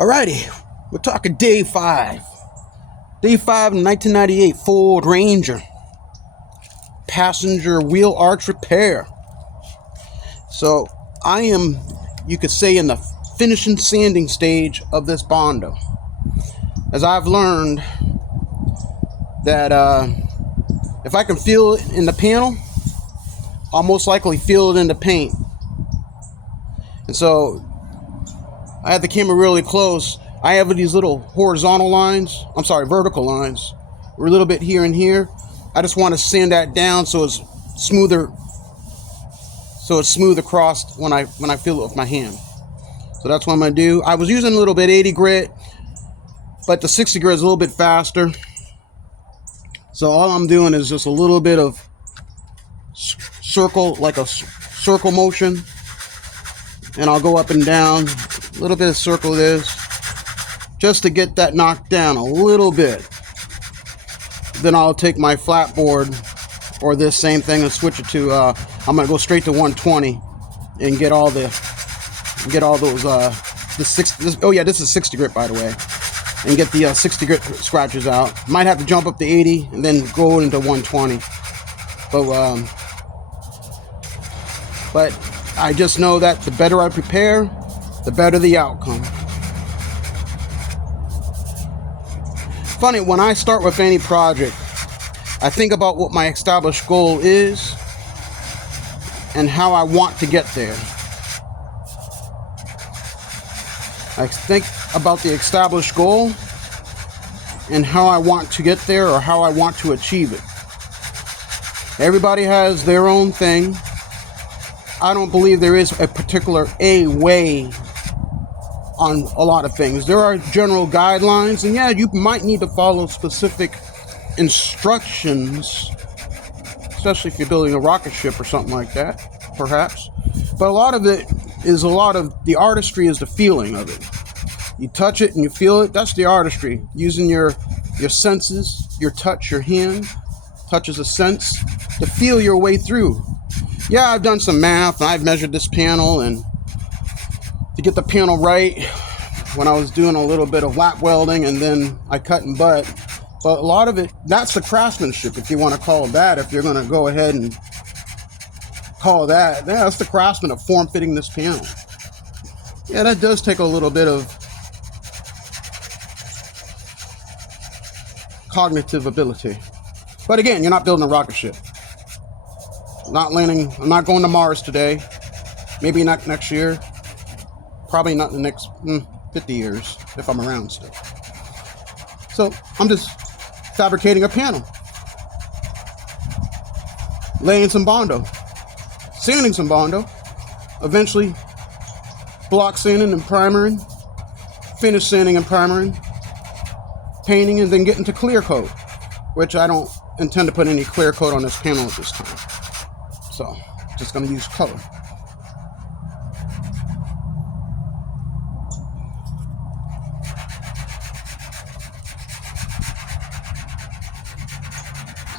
Alrighty, we're talking Day5. Day5 in 1998 Ford Ranger. Passenger wheel arch repair. So I am, you could say, in the finishing sanding stage of this Bondo. As I've learned that if I can feel it in the panel, I'll most likely feel it in the paint. And so I have the camera really close. I have these little horizontal lines, vertical lines. We're a little bit here and here. I just want to sand that down so it's smoother. So it's smooth across when I feel it with my hand. So that's what I'm gonna do. I was using a little bit 80 grit, but the 60 grit is a little bit faster. So all I'm doing is just a little bit of circle, like a circle motion. And I'll go up and down, a little bit of circle this, just to get that knocked down a little bit. Then I'll take my flat board or this same thing and switch it to, I'm gonna go straight to 120 and get all those, this is 60 grit by the way, and get the 60 grit scratches out. Might have to jump up to 80 and then go into 120. But I just know that the better I prepare, the better the outcome. Funny, when I start with any project, I think about what my established goal is and how I want to get there. I think about the established goal and how I want to get there, or how I want to achieve it. Everybody has their own thing. I don't believe there is a particular way on a lot of things. There are general guidelines, and yeah, you might need to follow specific instructions, especially if you're building a rocket ship or something like that, perhaps. But a lot of the artistry is the feeling of it. You touch it and you feel it. That's the artistry. Using your senses, your touch, your hand. Touch is a sense to feel your way through. Yeah, I've done some math, and I've measured this panel, and to get the panel right, when I was doing a little bit of lap welding, and then I cut and butt. But a lot of it, that's the craftsmanship, if you want to call it that. If you're going to go ahead and call that, yeah, that's the craftsman of form fitting this panel. Yeah, that does take a little bit of cognitive ability. But again, you're not building a rocket ship. I'm not going to Mars today. Maybe not next year. Probably not in the next 50 years, if I'm around still. So I'm just fabricating a panel. Laying some Bondo. Sanding some Bondo. Eventually block sanding and primering. Finish sanding and primering. Painting, and then getting to clear coat. Which I don't intend to put any clear coat on this panel at this time. So, just going to use color.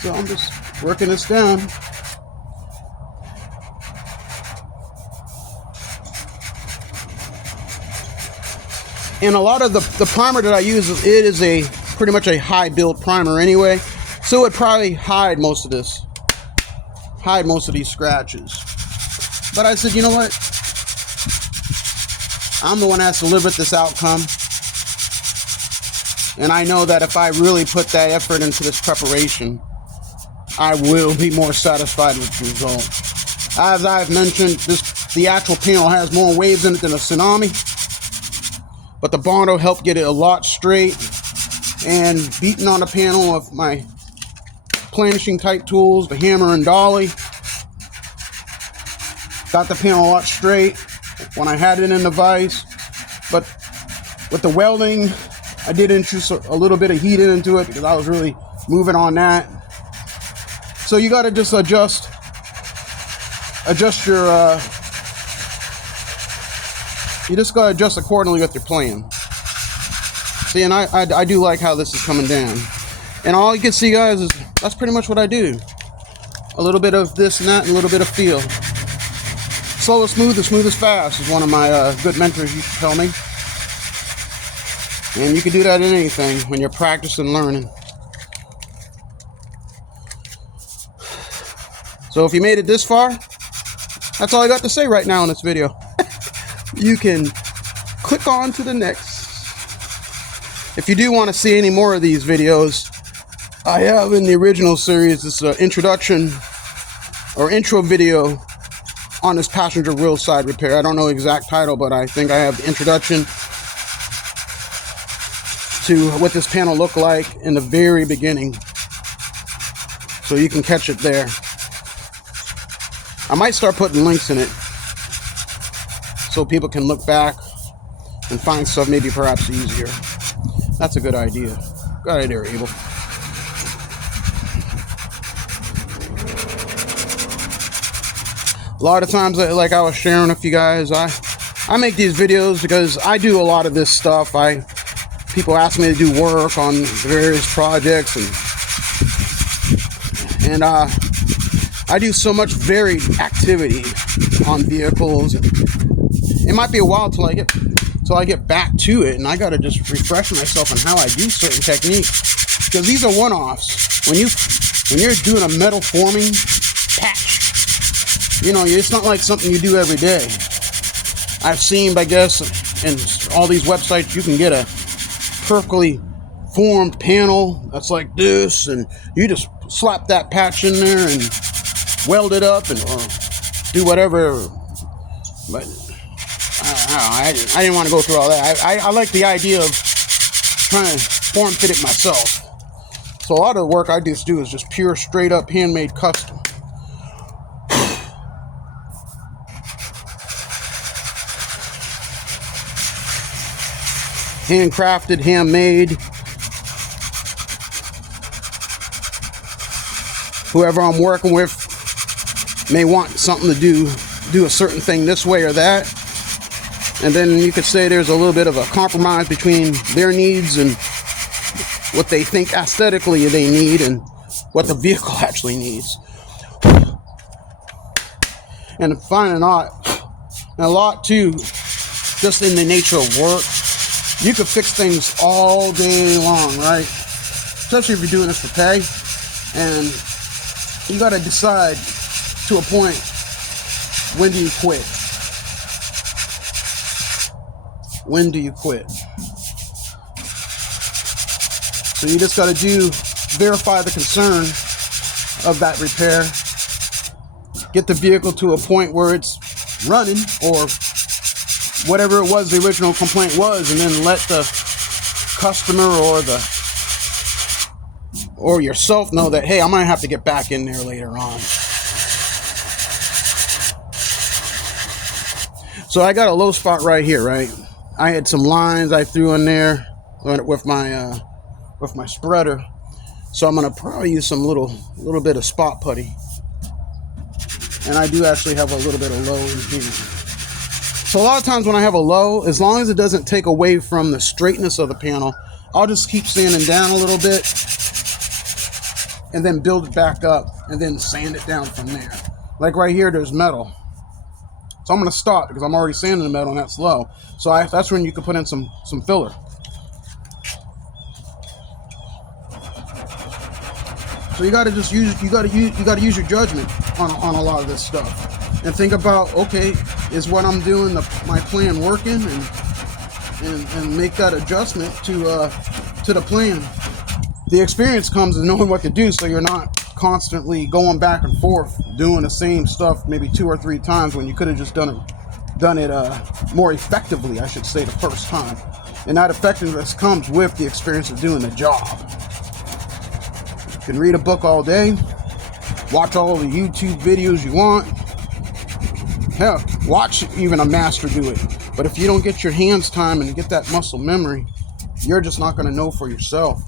So I'm just working this down. And a lot of the primer that I use, it is pretty much a high build primer anyway. So it would probably hide most of this. Hide most of these scratches. But I said, you know what? I'm the one that has to live with this outcome. And I know that if I really put that effort into this preparation, I will be more satisfied with the result. As I've mentioned, the actual panel has more waves in it than a tsunami. But the Bondo helped get it a lot straight. And beating on the panel with my planishing type tools, the hammer and dolly, got the panel a lot straight when I had it in the vise. But with the welding, I did introduce a little bit of heat into it because I was really moving on that. So you got to just adjust your you just got to adjust accordingly with your plan. See, and I do like how this is coming down. And all you can see, guys, is that's pretty much what I do. A little bit of this and that, and a little bit of feel. Slow is smooth as fast, is one of my good mentors used to tell me. And you can do that in anything when you're practicing learning. So if you made it this far, that's all I got to say right now in this video. You can click on to the next. If you do want to see any more of these videos, I have in the original series this introduction or intro video on this passenger wheel side repair. I don't know the exact title, but I think I have the introduction to what this panel looked like in the very beginning, so you can catch it there. I might start putting links in it so people can look back and find stuff maybe perhaps easier. That's a good idea. Good idea, Abel. A lot of times, like I was sharing with you guys, I make these videos because I do a lot of this stuff. People ask me to do work on various projects, and I do so much varied activity on vehicles. It might be a while till I get back to it, and I gotta just refresh myself on how I do certain techniques, because these are one-offs. When you're doing a metal forming patch, you know, it's not like something you do every day. I've seen, I guess, in all these websites, you can get a perfectly formed panel that's like this, and you just slap that patch in there and weld it up, and or do whatever. But I didn't want to go through all that. I like the idea of trying to form fit it myself. So a lot of the work I just do is just pure, straight up handmade custom. Handcrafted, handmade. Whoever I'm working with may want something to do a certain thing this way or that. And then you could say there's a little bit of a compromise between their needs and what they think aesthetically they need and what the vehicle actually needs. And finding out, and a lot too, just in the nature of work, you could fix things all day long, right? Especially if you're doing this for pay. And you got to decide to a point, when do you quit? When do you quit? So you just got to verify the concern of that repair, get the vehicle to a point where it's running, or whatever it was the original complaint was, and then let the customer or yourself know that, hey, I'm gonna have to get back in there later on. So I got a low spot right here, right? I had some lines I threw in there with my spreader, so I'm gonna probably use some little bit of spot putty, and I do actually have a little bit of low in here. So a lot of times when I have a low, as long as it doesn't take away from the straightness of the panel, I'll just keep sanding down a little bit and then build it back up and then sand it down from there. Like right here, there's metal. So I'm going to stop because I'm already sanding the metal and that's low. So that's when you can put in some filler. So you got to just use your judgment on a lot of this stuff. And think about, okay, is what I'm doing my plan working, and make that adjustment to the plan. The experience comes in knowing what to do, so you're not constantly going back and forth doing the same stuff maybe 2 or 3 times when you could have just done it more effectively, I should say, the first time. And that effectiveness comes with the experience of doing the job. You can read a book all day, watch all the YouTube videos you want. Hell, watch even a master do it. But if you don't get your hands time and get that muscle memory, you're just not going to know for yourself.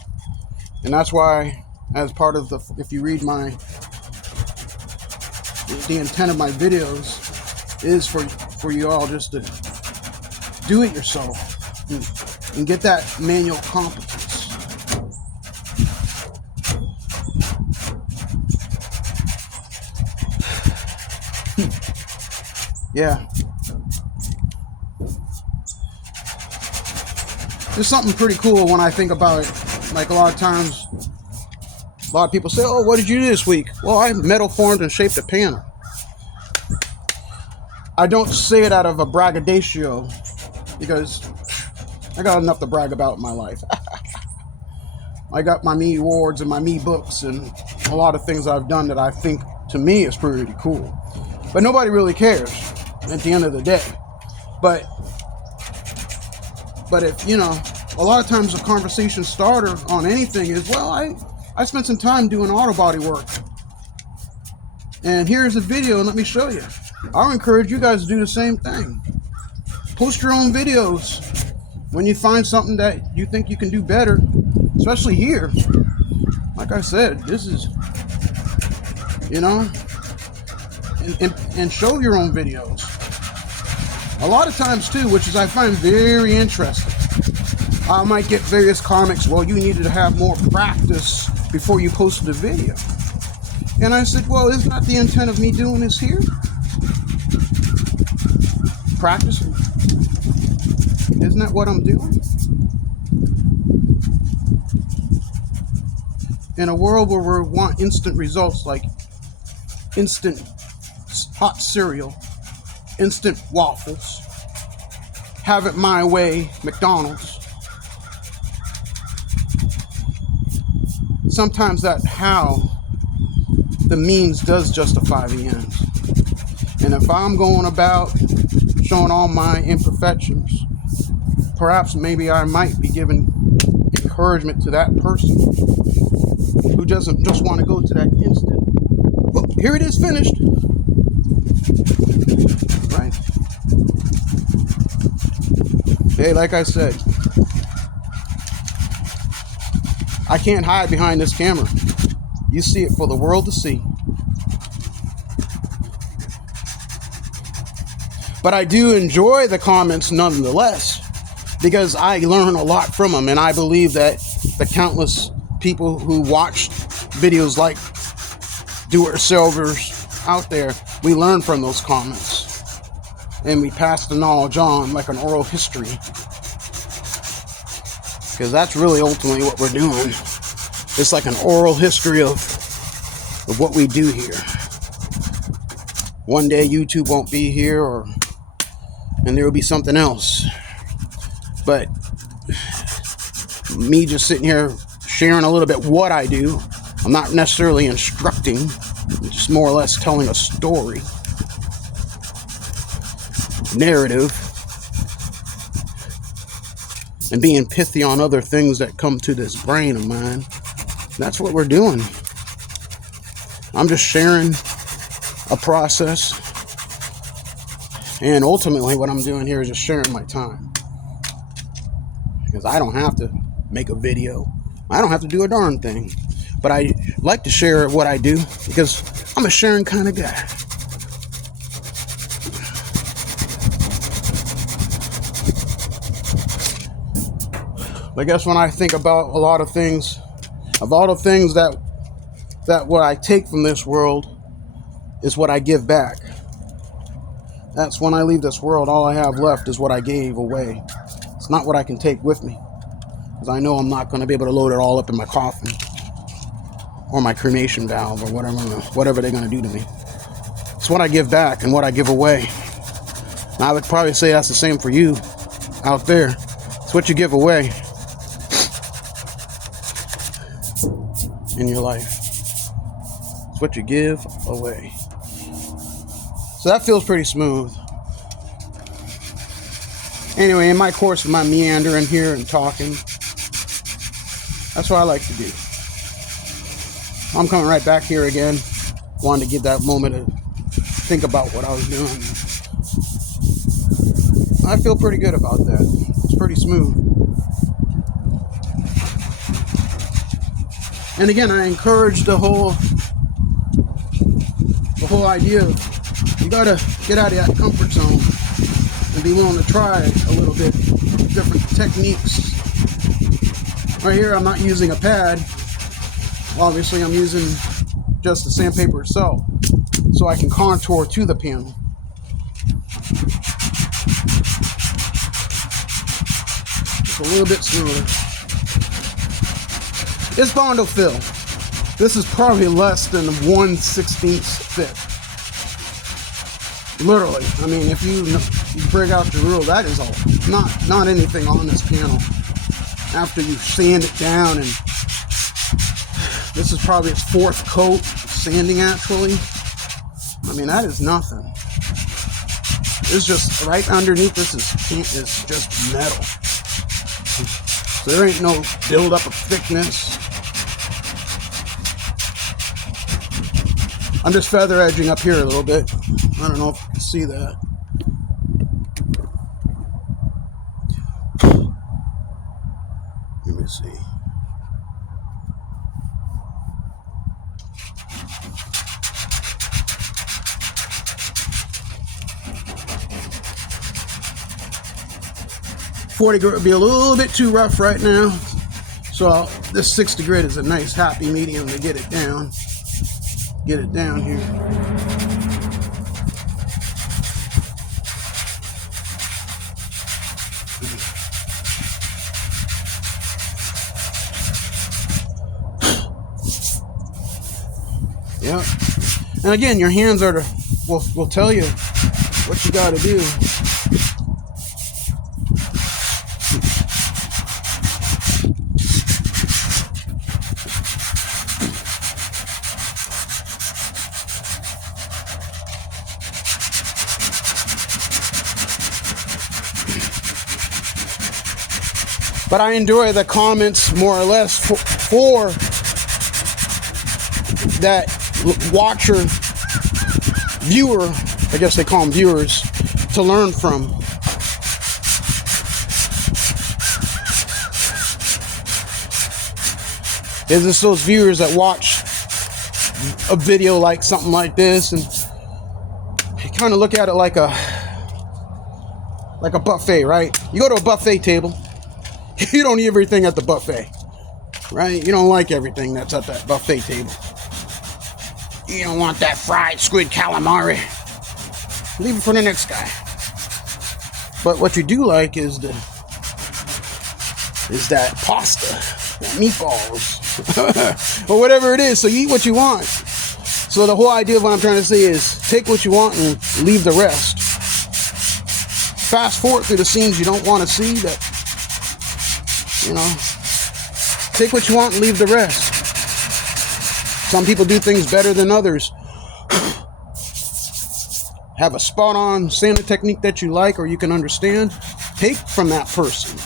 And that's why, as part of if you read the intent of my videos is for you all just to do it yourself and get that manual competence. Yeah. there's something pretty cool when I think about it. Like a lot of times, a lot of people say, oh, what did you do this week? Well, I metal formed and shaped a panel. I don't say it out of a braggadocio because I got enough to brag about in my life. I got my me awards and my me books and a lot of things I've done that I think to me is pretty cool. But nobody really cares at the end of the day. But if, you know, a lot of times the conversation starter on anything is, well, I spent some time doing auto body work. And here's a video and let me show you. I'll encourage you guys to do the same thing. Post your own videos when you find something that you think you can do better, especially here. Like I said, this is, you know, and show your own videos. A lot of times too, which is I find very interesting, I might get various comments, well, you needed to have more practice before you posted a video. And I said, well, isn't that the intent of me doing this here? Practicing. Isn't that what I'm doing? In a world where we want instant results like instant hot cereal, instant waffles, have it my way, McDonald's. Sometimes that how, the means does justify the ends. And if I'm going about showing all my imperfections, perhaps maybe I might be giving encouragement to that person who doesn't just want to go to that instant. Well, here it is finished. Right. Hey, like I said, I can't hide behind this camera. You see it for the world to see. But I do enjoy the comments nonetheless, because I learn a lot from them, and I believe that the countless people who watch videos like do-it-yourselfers out there, we learn from those comments, and we pass the knowledge on like an oral history, because that's really ultimately what we're doing. It's like an oral history of what we do here. One day YouTube won't be here, and there will be something else. But me just sitting here sharing a little bit what I do, I'm not necessarily instructing, I'm just more or less telling a story, narrative, and being pithy on other things that come to this brain of mine. That's what we're doing. I'm just sharing a process, and ultimately what I'm doing here is just sharing my time. Because I don't have to make a video. I don't have to do a darn thing. But I like to share what I do because I'm a sharing kind of guy. I guess when I think about a lot of things, of all the things that what I take from this world is what I give back. That's when I leave this world, all I have left is what I gave away. It's not what I can take with me, because I know I'm not going to be able to load it all up in my coffin or my cremation valve or whatever they're going to do to me. It's what I give back and what I give away. And I would probably say that's the same for you out there. It's what you give away in your life. It's what you give away. So that feels pretty smooth. Anyway, in my course of my meandering here and talking, that's what I like to do. I'm coming right back here again. Wanted to give that moment to think about what I was doing. I feel pretty good about that. It's pretty smooth. And again, I encourage the whole idea of you gotta get out of that comfort zone and be willing to try a little bit different techniques. Right here, I'm not using a pad. Obviously, I'm using just the sandpaper itself, so I can contour to the panel. just a little bit smoother. It's Bondo fill. This is probably less than 1/16 thick. Literally. I mean, if you break out your rule, that is not anything on this panel. After you sand it down, and this is probably its 4th coat of sanding actually. I mean, that is nothing. It's just right underneath this is just metal. So there ain't no build-up of thickness. I'm just feather edging up here a little bit. I don't know if you can see that. Let me see. .40 grit would be a little bit too rough right now, so this 60 grit is a nice happy medium to get it down. Get it down here. Yeah. And again, your hands are will tell you what you got to do. But I enjoy the comments more or less for that watcher, viewer, I guess they call them viewers, to learn from. Is this those viewers that watch a video like something like this and you kind of look at it like a buffet, right? You go to a buffet table. You don't eat everything at the buffet, right? You don't like everything that's at that buffet table. You don't want that fried squid calamari. Leave it for the next guy. But what you do like is that pasta, that meatballs, or whatever it is. So you eat what you want. So the whole idea of what I'm trying to say is take what you want and leave the rest. Fast forward through the scenes you don't want to see that. You know, take what you want and leave the rest. Some people do things better than others. Have a spot on sanding technique that you like or you can understand. Take from that person.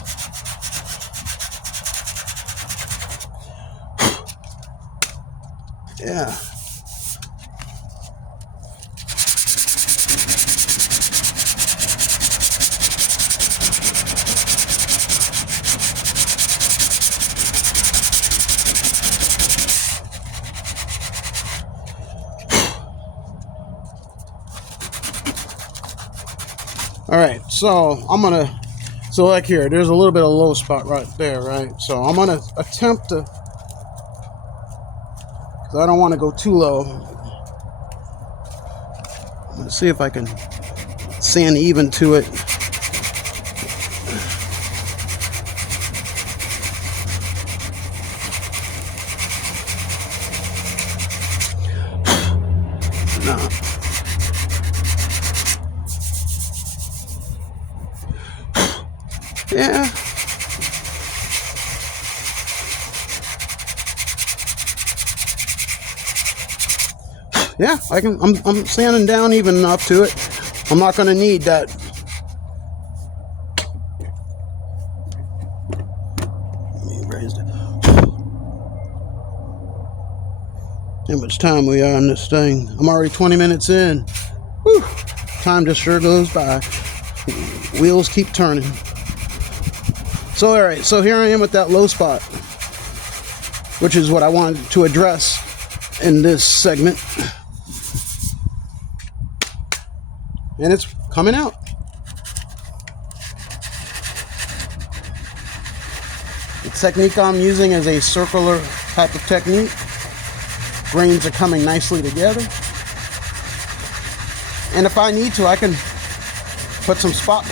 Yeah. All right, so I'm gonna, so like here, there's a little bit of low spot right there, right? So I'm gonna attempt to, because I don't want to go too low. I'm gonna see if I can sand even to it. No. Yeah. Yeah, I'm sanding down even enough to it. I'm not going to need that. Let me raise it. How much time we are on this thing? I'm already 20 minutes in. Whew. Time just sure goes by. Wheels keep turning. So, all right, so here I am with that low spot, which is what I wanted to address in this segment. And it's coming out. The technique I'm using is a circular type of technique. Grains are coming nicely together. And if I need to, I can put some spot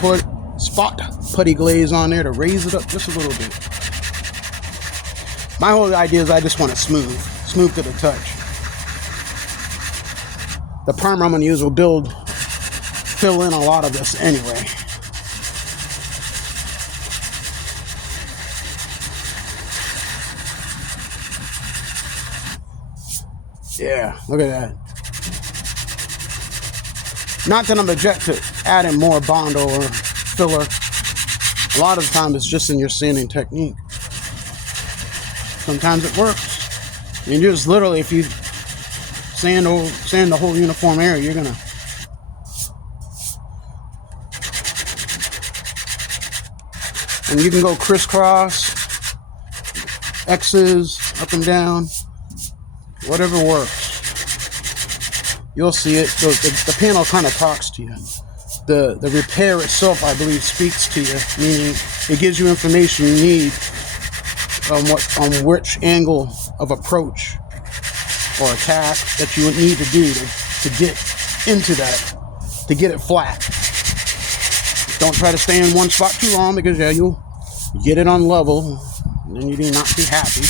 putty glaze on there to raise it up just a little bit. My whole idea is I just want it smooth to the touch. The primer I'm going to use will fill in a lot of this anyway. Yeah, look at that. Not that I'm object to adding more Bondo or filler. A lot of the time it's just in your sanding technique. Sometimes it works. And just literally, if you sand the whole uniform area, you're gonna and you can go crisscross, X's, up and down, whatever works. You'll see it. The panel kind of talks to you. The repair itself, I believe, speaks to you, meaning it gives you information you need on which angle of approach or attack that you would need to do to get into that, to get it flat. Don't try to stay in one spot too long, because yeah, you'll get it on level and then you may not be happy.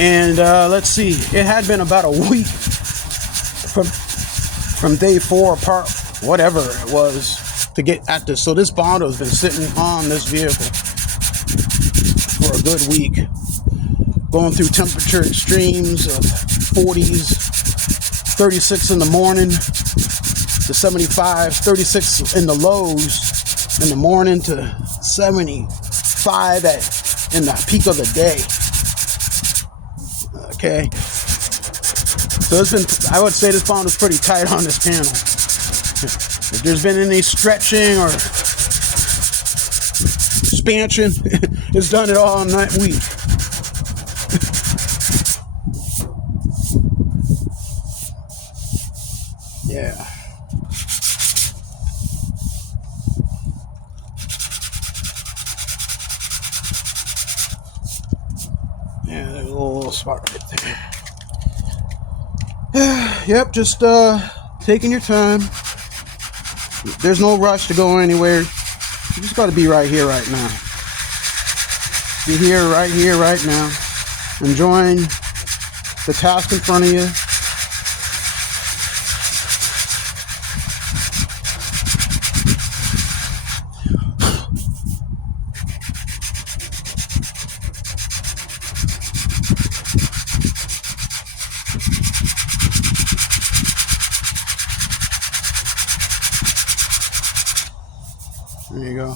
And let's see, it had been about a week from day 4, part whatever it was, to get at this. So this Bondo has been sitting on this vehicle for a good week, going through temperature extremes of 40s, 36 in the morning to 75, 36 in the lows in the morning to 75 in the peak of the day. Okay, so it's been, I would say this Bondo is pretty tight on this panel. If there's been any stretching or expansion, it's done it all in that week. Yeah. Yeah, there's a little spot right there. Yep, just taking your time. There's no rush to go anywhere. You just got to be right here, right now. Be here, right now. Enjoying the task in front of you. There you go.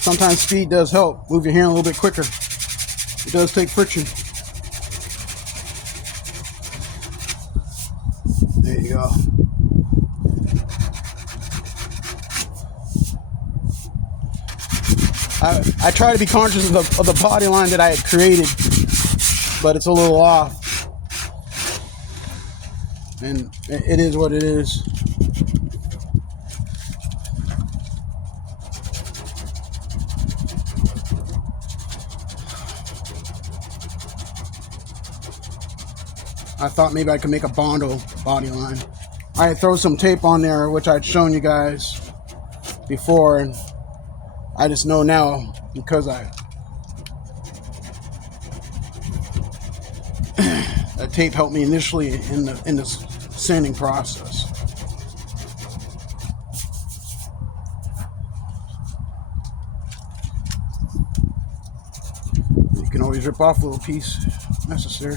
Sometimes speed does help. Move your hand a little bit quicker. It does take friction. There you go. I try to be conscious of the body line that I had created, but it's a little off. And it is what it is. I thought maybe I could make a Bondo body line. I had thrown some tape on there, which I'd shown you guys before, and I just know now because that tape helped me initially in the sanding process. always rip off a little piece if necessary.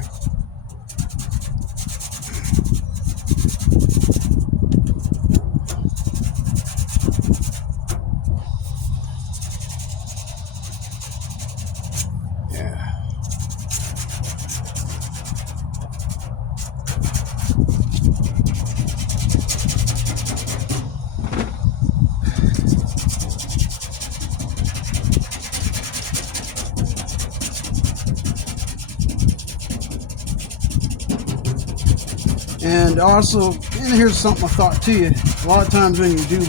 And also, and here's something I thought to you. A lot of times when you do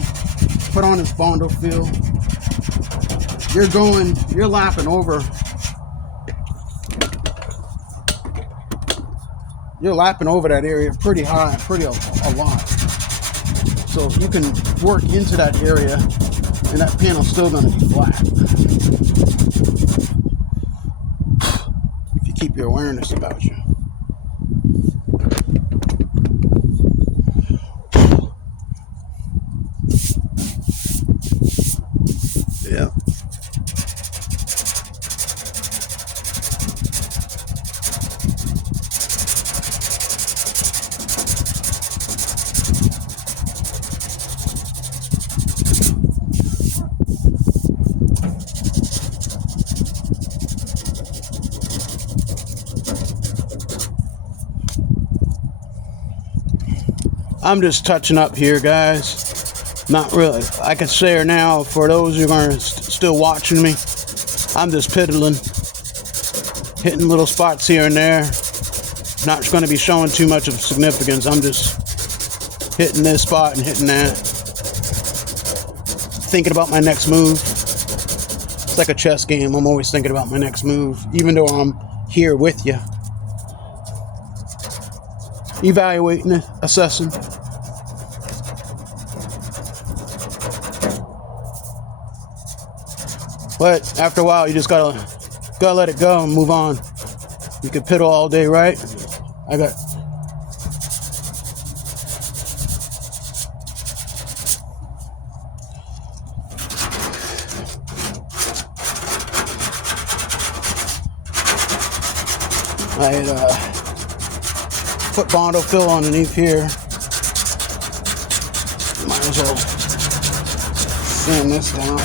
put on this Bondo fill, you're lapping over. You're lapping over that area pretty high, a lot. So if you can work into that area, and that panel's still going to be flat. If you keep your awareness about you. Yeah. I'm just touching up here, guys. Not really. I can say now, for those who are still watching me, I'm just piddling, hitting little spots here and there. Not going to be showing too much of significance. I'm just hitting this spot and hitting that. Thinking about my next move. It's like a chess game. I'm always thinking about my next move, even though I'm here with you. Evaluating it, assessing. But after a while, you just gotta let it go and move on. You could piddle all day, right? I got. I had put Bondo fill underneath here. Might as well sand this down.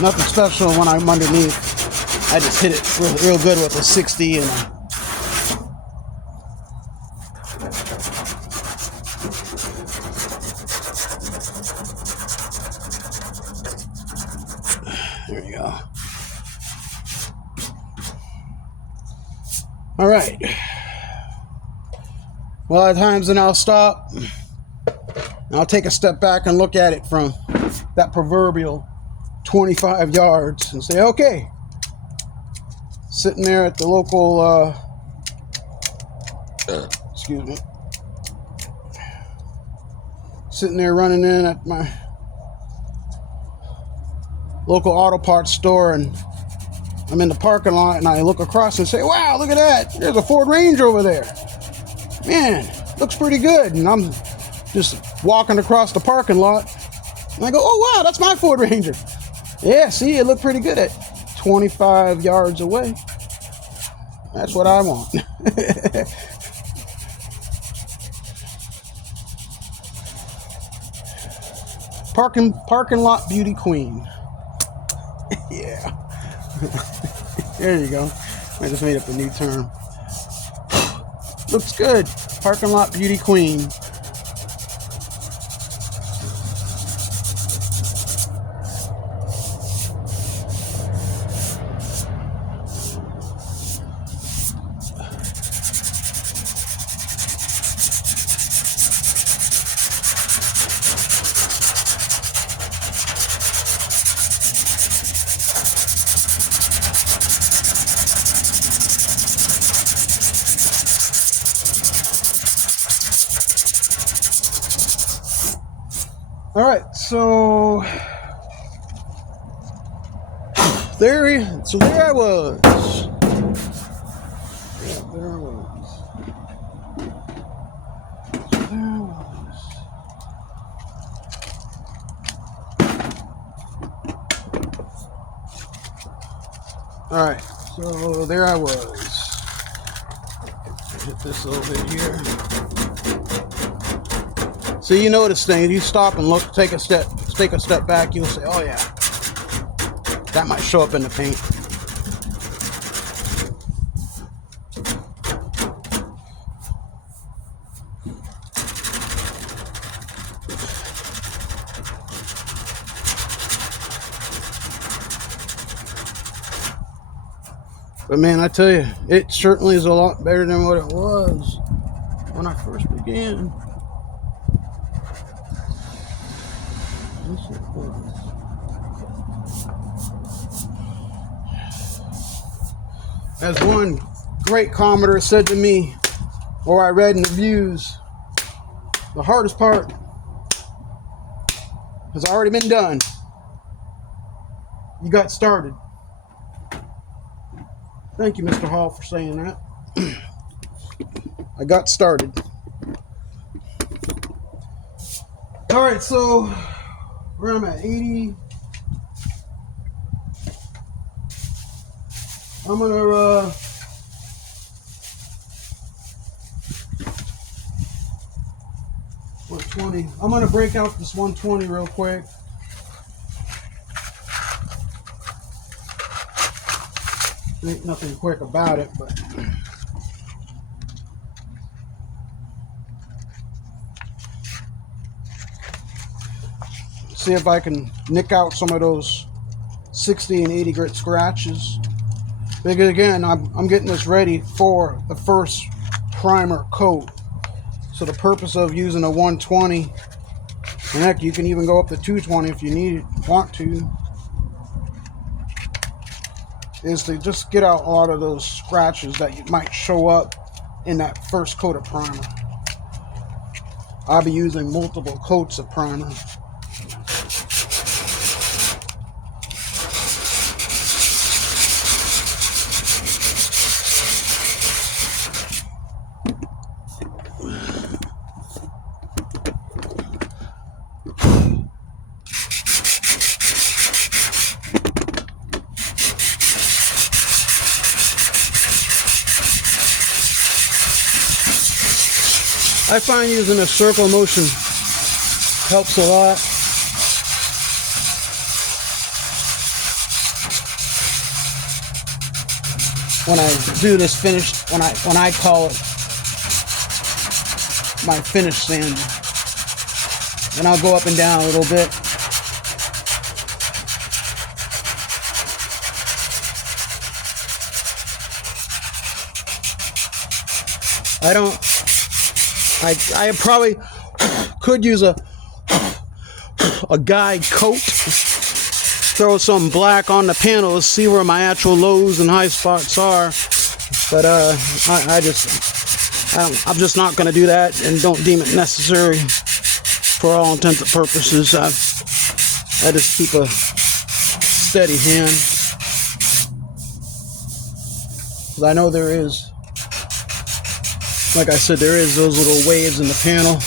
Nothing special when I'm underneath. I just hit it real good with a 60 and there you go. All right. A lot of times then I'll stop and I'll take a step back and look at it from that proverbial 25 yards and say, okay, sitting there at the local, excuse me, sitting there running in at my local auto parts store, and I'm in the parking lot and I look across and say, wow, look at that. There's a Ford Ranger over there. Man, looks pretty good. And I'm just walking across the parking lot and I go, oh, wow, that's my Ford Ranger. Yeah, see, it looked pretty good at 25 yards away. That's what I want. Parking lot beauty queen. Yeah. There you go. I just made up a new term. Looks good. Parking lot beauty queen. All right, so there I was. Yeah, there I was. All right. So there I was. Hit this a little bit here. So you notice things, you stop and look, take a step back, you'll say, oh yeah, that might show up in the paint. But man, I tell you, it certainly is a lot better than what it was when I first began. As one great commenter said to me, or I read in the views, the hardest part has already been done. You got started. Thank you, Mr. Hall, for saying that. I got started. All right, so where am I at? 80. I'm gonna 120. I'm gonna break out this 120 real quick. Ain't nothing quick about it, but see if I can nick out some of those 60 and 80 grit scratches. Because again, I'm getting this ready for the first primer coat. So the purpose of using a 120, and heck, you can even go up to 220 if you want to, is to just get out a lot of those scratches that might show up in that first coat of primer. I'll be using multiple coats of primer. I find using a circle motion helps a lot. When I do this finished, when I call it my finished sanding, and I'll go up and down a little bit. I probably could use a guide coat, throw some black on the panels, see where my actual lows and high spots are, but I'm just not going to do that, and don't deem it necessary for all intents and purposes. I just keep a steady hand, because I know there is, like I said, there is those little waves in the panel.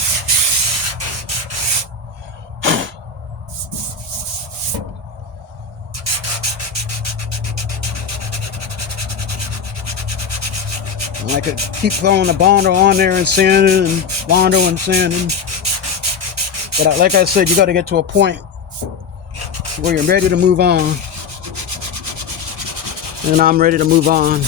And I could keep throwing the Bondo on there and sanding and Bondo and sanding. But like I said, you got to get to a point where you're ready to move on. And I'm ready to move on.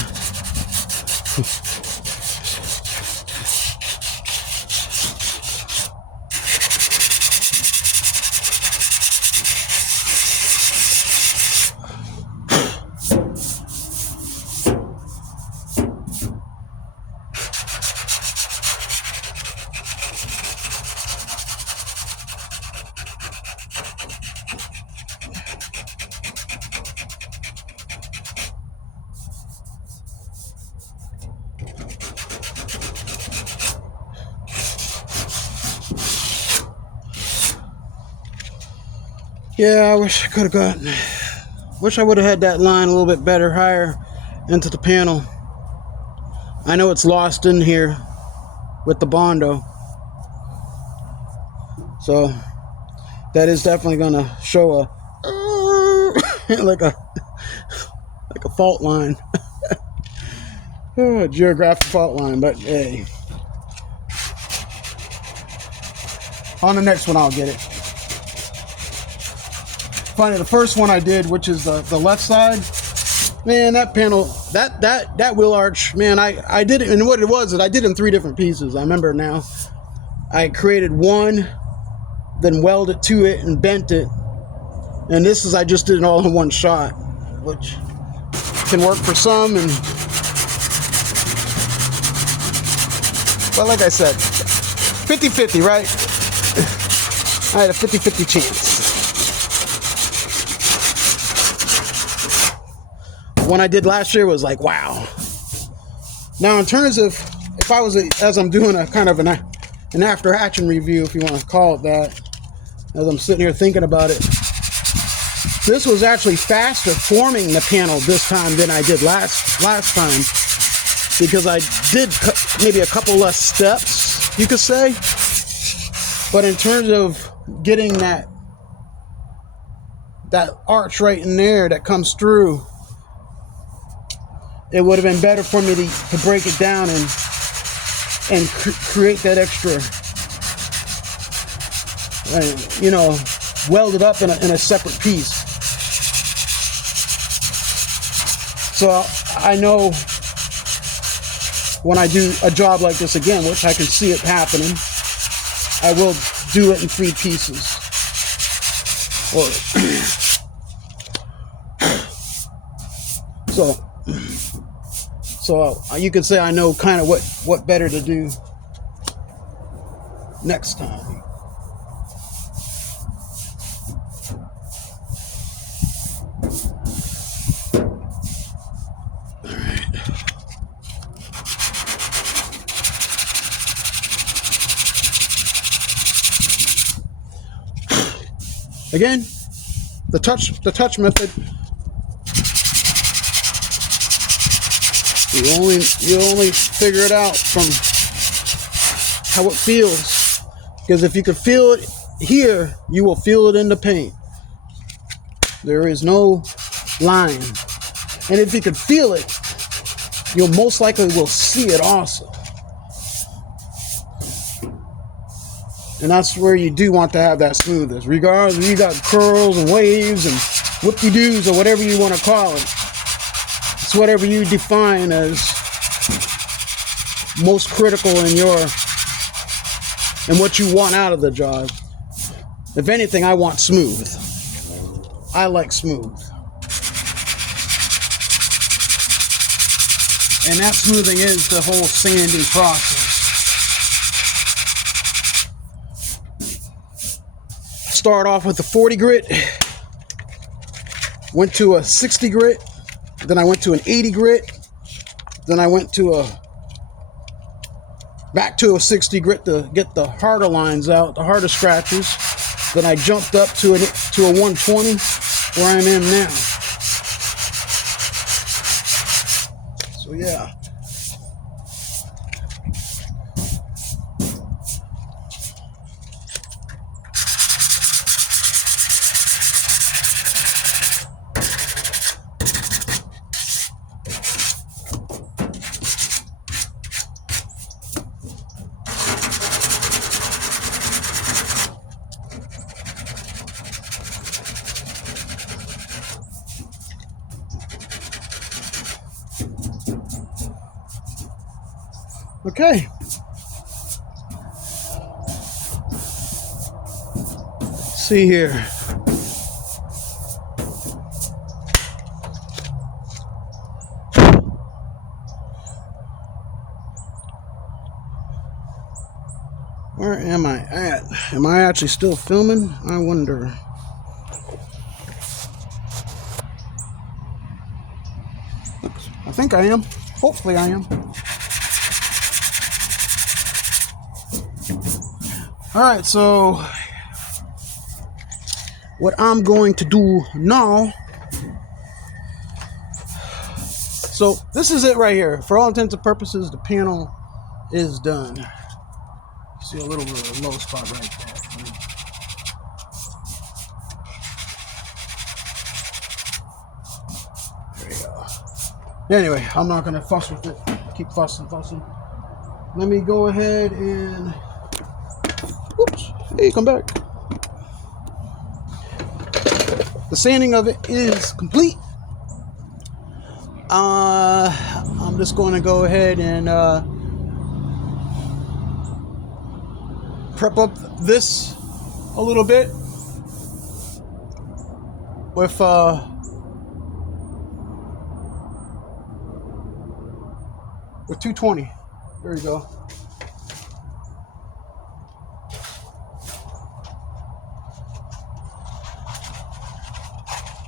Yeah, I wish I could have wish I would have had that line a little bit better, higher into the panel. I know it's lost in here with the Bondo. So that is definitely gonna show a like a fault line. Geographic fault line, but hey. On the next one, I'll get it. Funny, the first one I did, which is the left side, man, that panel, that wheel arch, man, I did it, and what it was, I did it in 3 different pieces. I remember now. I created one, then welded to it and bent it, and this is, I just did it all in one shot, which can work for some, and well, like I said, 50-50, right? I had a 50-50 chance. One I did last year was like, wow. Now, in terms of, if I was, as I'm doing a kind of an after action review, if you want to call it that, as I'm sitting here thinking about it, this was actually faster forming the panel this time than I did last time, because I did maybe a couple less steps, you could say. But in terms of getting that arch right in there that comes through, it would have been better for me to break it down and create that extra, you know, weld it up in a separate piece. So I know when I do a job like this again, which I can see it happening, I will do it in 3 pieces. Or so you could say I know kind of what better to do next time. All right. Again, the touch method. You only figure it out from how it feels. Because if you can feel it here, you will feel it in the paint. There is no line. And if you can feel it, you'll most likely will see it also. And that's where you do want to have that smoothness. Regardless if you got curls and waves and whoop-de-doos or whatever you want to call it. It's whatever you define as most critical in what you want out of the job. If anything, I want smooth. I like smooth. And that smoothing is the whole sanding process. Start off with a 40 grit, went to a 60 grit, then I went to an 80 grit, then I went to back to a 60 grit to get the harder lines out, the harder scratches. Then I jumped up to a 120 where I'm in now. So yeah. Okay. Let's see here. Where am I at? Am I actually still filming? I wonder. I think I am. Hopefully I am. Alright, so what I'm going to do now, so this is it right here. For all intents and purposes, the panel is done. See a little bit of a low spot right there. There you go. Anyway, I'm not going to fuss with it keep fussing. Let me go ahead and, whoops, hey, come back. The sanding of it is complete. I'm just going to go ahead and prep up this a little bit with 220. There you go.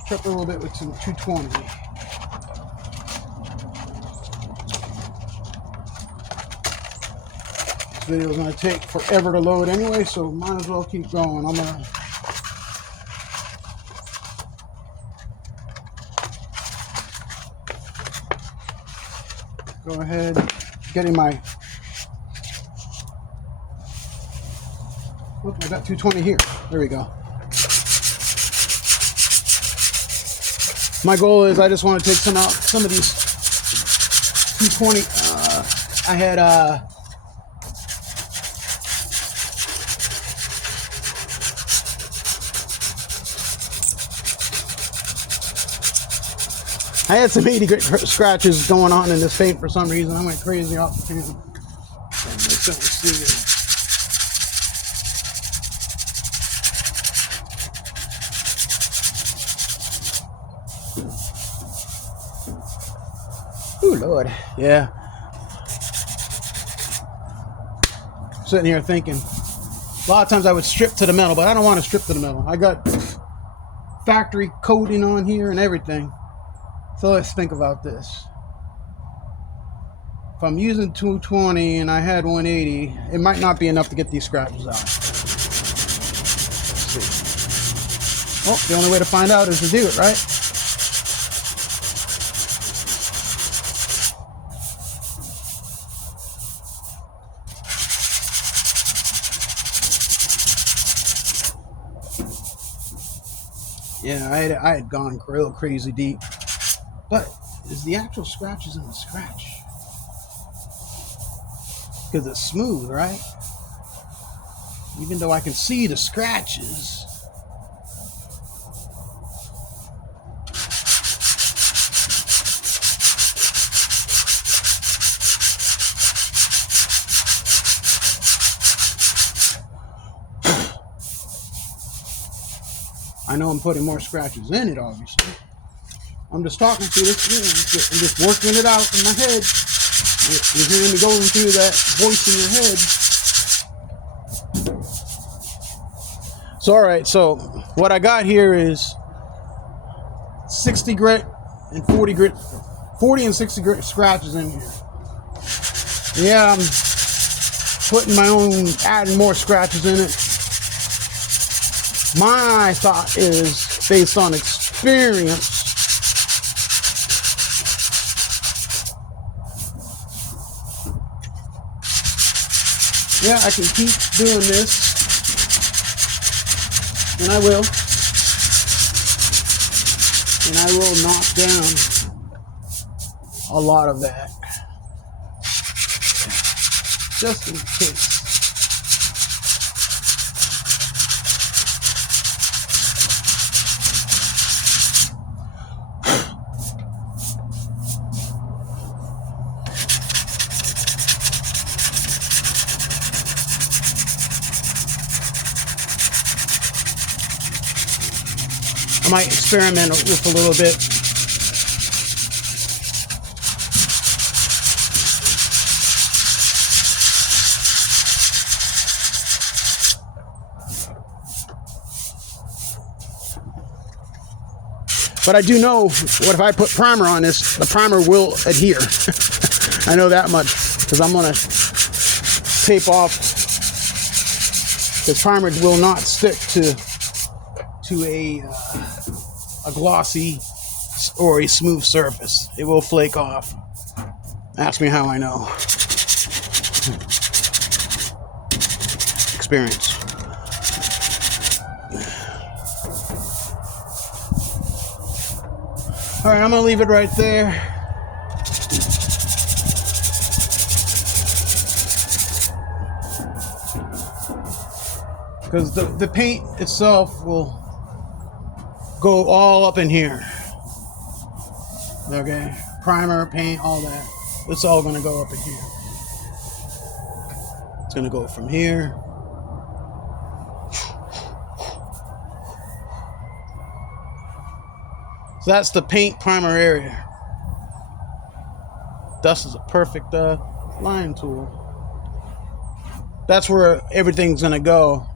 Prep a little bit with some 220. This video is going to take forever to load anyway, so might as well keep going. I'm going to go ahead, getting my, oh, I got 220 here. There we go. My goal is I just want to take some out, some of these 220. I had some 80 grit scratches going on in this paint for some reason. I went crazy off the paint. Oh Lord, yeah. Sitting here thinking, a lot of times I would strip to the metal, but I don't want to strip to the metal. I got factory coating on here and everything. So let's think about this. If I'm using 220 and I had 180, it might not be enough to get these scratches out. Let's see. Well, the only way to find out is to do it, right? Yeah, I had gone real crazy deep. But is the actual scratches in the scratch? Because it's smooth, right? Even though I can see the scratches. I know I'm putting more scratches in it, obviously. I'm just talking through this, I'm just working it out in my head. You're hearing me going through that voice in your head. So, all right, so what I got here is 60 grit and 40 grit, 40 and 60 grit scratches in here. Yeah, I'm putting my own, adding more scratches in it. My thought is, based on experience, yeah, I can keep doing this, and I will. And I will knock down a lot of that, just in case. I might experiment with a little bit. But I do know, what if I put primer on this, the primer will adhere. I know that much, because I'm going to tape off. This primer will not stick to a glossy or a smooth surface. It will flake off. Ask me how I know. Experience. All right, I'm gonna leave it right there. because the paint itself will go all up in here. Okay, primer, paint, all that. It's all going to go up in here. It's going to go from here. So that's the paint primer area. Dust is a perfect line tool. That's where everything's going to go.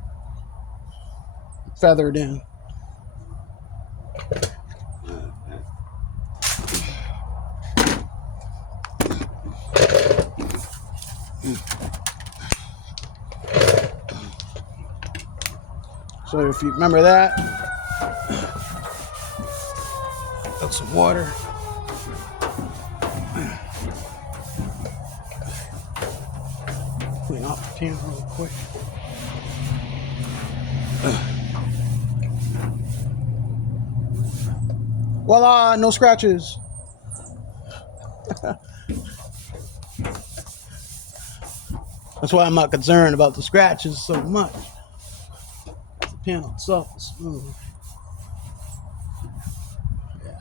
Feathered in. So if you remember that, got some water. Clean off the pan real quick. Voila, no scratches. That's why I'm not concerned about the scratches so much. The panel itself is smooth. Yeah.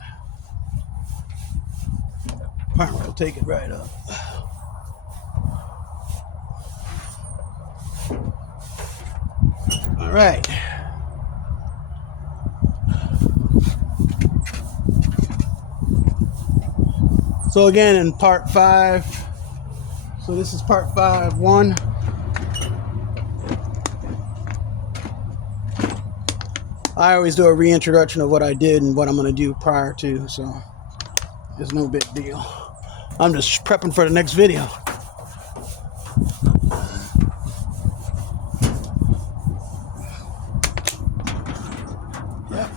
Primer will take it right up. All right. So again, in part 5, so this is part 1. I always do a reintroduction of what I did and what I'm going to do prior to, so it's no big deal. I'm just prepping for the next video. Yep.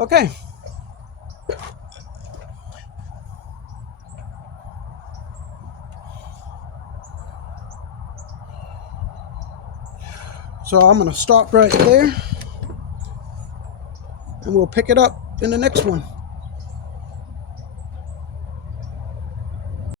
Okay. So I'm going to stop right there, and we'll pick it up in the next one.